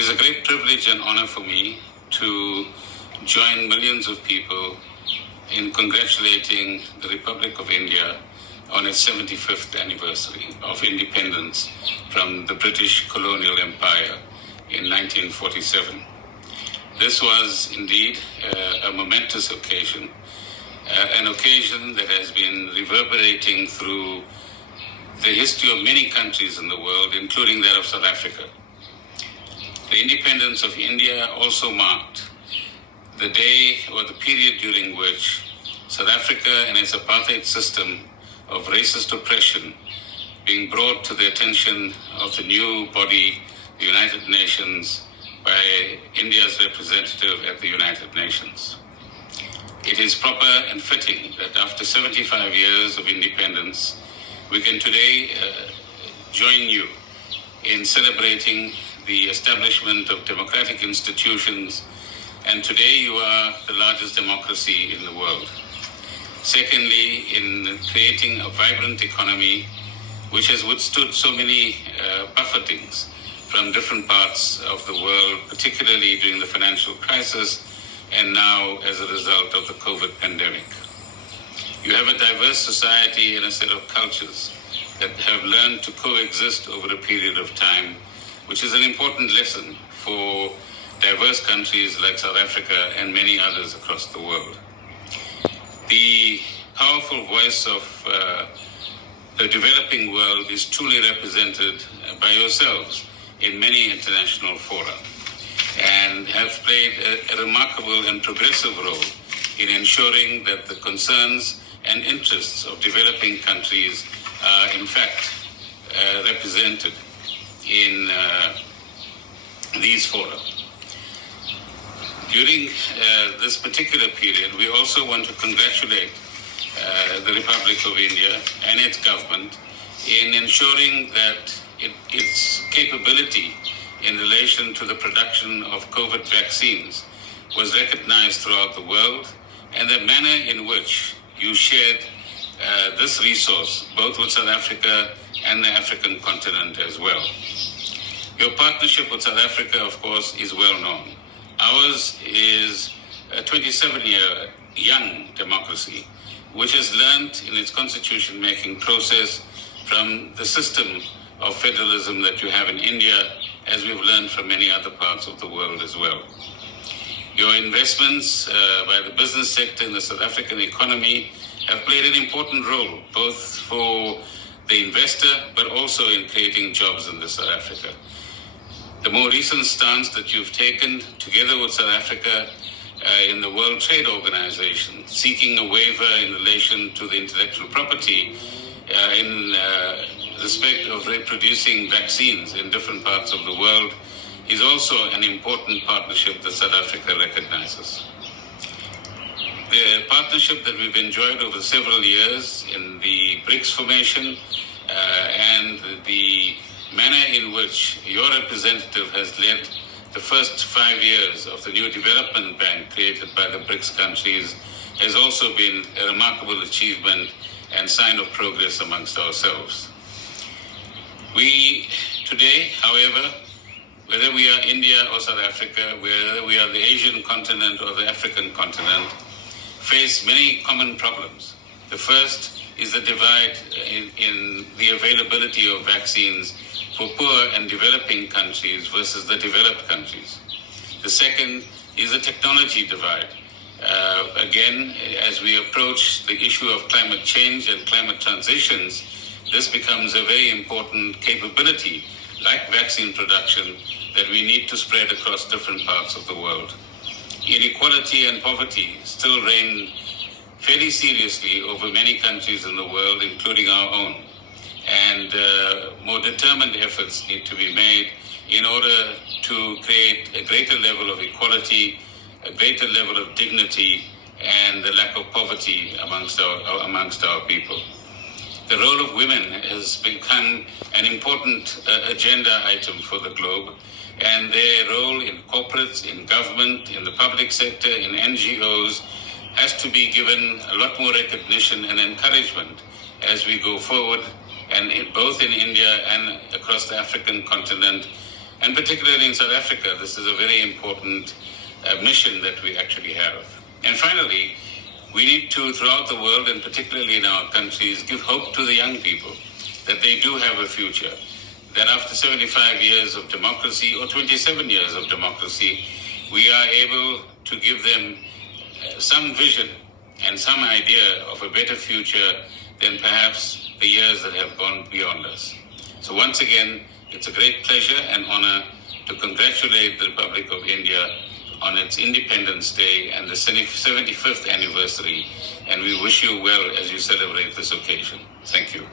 is a great privilege and honor for me to join millions of people in congratulating the Republic of India on its 75th anniversary of independence from the British colonial empire in 1947. This was indeed a momentous occasion, an occasion that has been reverberating through the history of many countries in the world, including that of South Africa. The independence of India also marked the day or the period during which South Africa and its apartheid system of racist oppression being brought to the attention of the new body, the United Nations, by India's representative at the United Nations. It is proper and fitting that after 75 years of independence, we can today join you in celebrating the establishment of democratic institutions, and today you are the largest democracy in the world. Secondly, in creating a vibrant economy which has withstood so many buffetings from different parts of the world, particularly during the financial crisis and now as a result of the COVID pandemic. You have a diverse society and a set of cultures that have learned to coexist over a period of time, which is an important lesson for diverse countries like South Africa and many others across the world. The powerful voice of the developing world is truly represented by yourselves in many international fora and have played a remarkable and progressive role in ensuring that the concerns and interests of developing countries are in fact represented in these fora. During this particular period, we also want to congratulate the Republic of India and its government in ensuring that its capability in relation to the production of COVID vaccines was recognized throughout the world, and the manner in which you shared this resource, both with South Africa and the African continent as well. Your partnership with South Africa, of course, is well known. Ours is a 27-year young democracy, which has learned in its constitution-making process from the system of federalism that you have in India, as we've learned from many other parts of the world as well. Your investments by the business sector in the South African economy have played an important role, both for the investor, but also in creating jobs in South Africa. The more recent stance that you've taken, together with South Africa, in the World Trade Organization, seeking a waiver in relation to the intellectual property in respect of reproducing vaccines in different parts of the world, is also an important partnership that South Africa recognizes. The partnership that we've enjoyed over several years in the BRICS formation and the manner in which your representative has led the first 5 years of the new development bank created by the BRICS countries has also been a remarkable achievement and sign of progress amongst ourselves. We today, however, whether we are India or South Africa, whether we are the Asian continent or the African continent, face many common problems. The first is the divide in the availability of vaccines for poor and developing countries versus the developed countries. The second is the technology divide. Again, as we approach the issue of climate change and climate transitions, this becomes a very important capability, like vaccine production, that we need to spread across different parts of the world. Inequality and poverty still reign fairly seriously over many countries in the world, including our own. And more determined efforts need to be made in order to create a greater level of equality, a greater level of dignity, and the lack of poverty amongst our people. The role of women has become an important agenda item for the globe, and their role in corporates, in government, in the public sector, in NGOs, has to be given a lot more recognition and encouragement as we go forward, and both in India and across the African continent, And particularly in South Africa, this is a very important mission that we actually have. And finally, we need to, throughout the world and particularly in our countries, give hope to the young people that they do have a future, that after 75 years of democracy or 27 years of democracy, we are able to give them some vision and some idea of a better future than perhaps the years that have gone beyond us. So once again, it's a great pleasure and honor to congratulate the Republic of India on its Independence Day and the 75th anniversary, and we wish you well as you celebrate this occasion. Thank you.